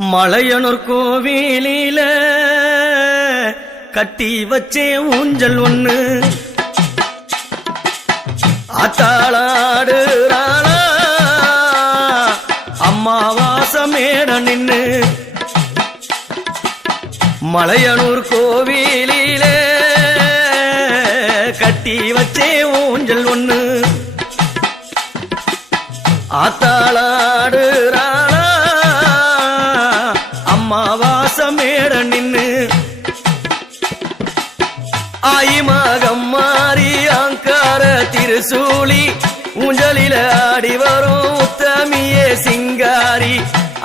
மலையனூர் கோவிலில கட்டி வச்சே ஊஞ்சல் ஒண்ணு. ஆத்தாளாடுறாளா அம்மாவாசமேட நின்னு. மலையனூர் கோவிலில கட்டி வச்சே ஊஞ்சல் ஒண்ணு. ஆத்தாளாடு அம்மாவாசமேட நின்னு. ஆயிமகம் மாறி அங்கார திருசூலி ஊஞ்சலில ஆடி வரும் உத்தமியே சிங்காரி.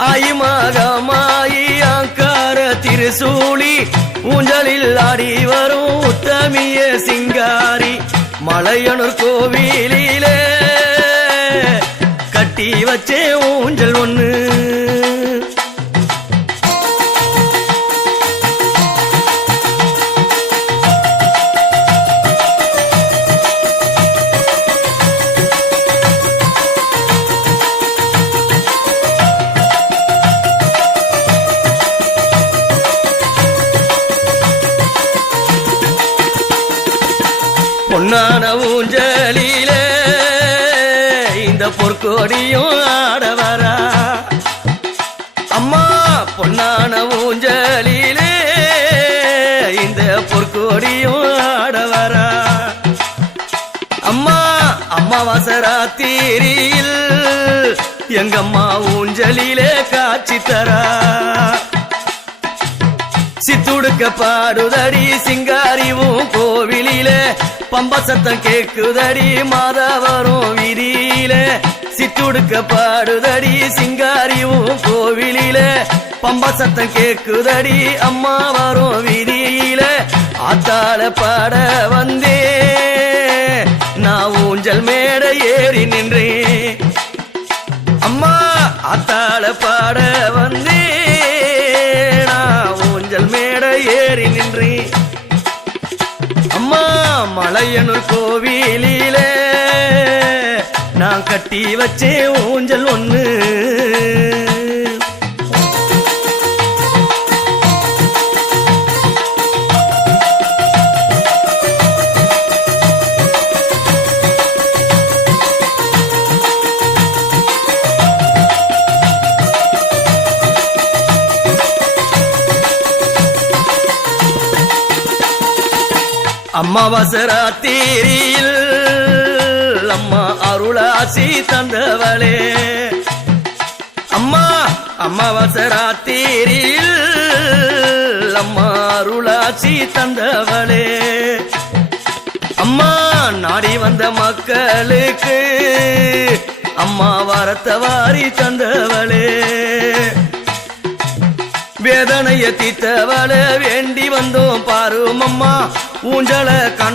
ஆயிமகமாயி அங்கார திருசூலி ஊஞ்சலில் ஆடி வரும் உத்தமியே சிங்காரி. மலையனூர் கோவிலிலே கட்டி வச்சே ஊஞ்சல் ஒன்று பொன்னான ஊஞ்சலிலே இந்த பொற்கோடியும் ஆட வரா அம்மா பொன்னான ஊஞ்சலிலே இந்த பொற்கோடியும் ஆட வரா அம்மா அம்மாவாசரா ராத்திரியில் எங்கம்மா ஊஞ்சலிலே காட்சி தரா? சித்துடுக்க பாடுதடி சிங்காரிவும் கோவிலிலே பம்ப சத்தம் கேக்குதடி மாதவரும் விதியில. சித்துடுக்க பாடுதடி சிங்காரியும் கோவிலில. பம்ப சத்தம் கேக்குதடி அம்மா வரும் விதியில. ஆத்தாள பாட வந்தே. நான் ஊஞ்சல் மேட ஏறி நின்றேன். அம்மா ஆத்தாள பாட வந்தே. மலையனூர் கோவிலிலே நான் கட்டி வச்சே ஊஞ்சல் ஒண்ணு அம்மாவாசராத்திரியில் அம்மா அருளாசி தந்தவளே. அம்மா அம்மாவாசராத்திரியில் அம்மா அருளாசி தந்தவளே. அம்மா நாடி வந்த மக்களுக்கு அம்மா வரத்த வாரி தந்தவளே. வேதனைய தீத்தவள வேண்டி வந்தோம் பாரும் அம்மா. ஊஞ்சல கண்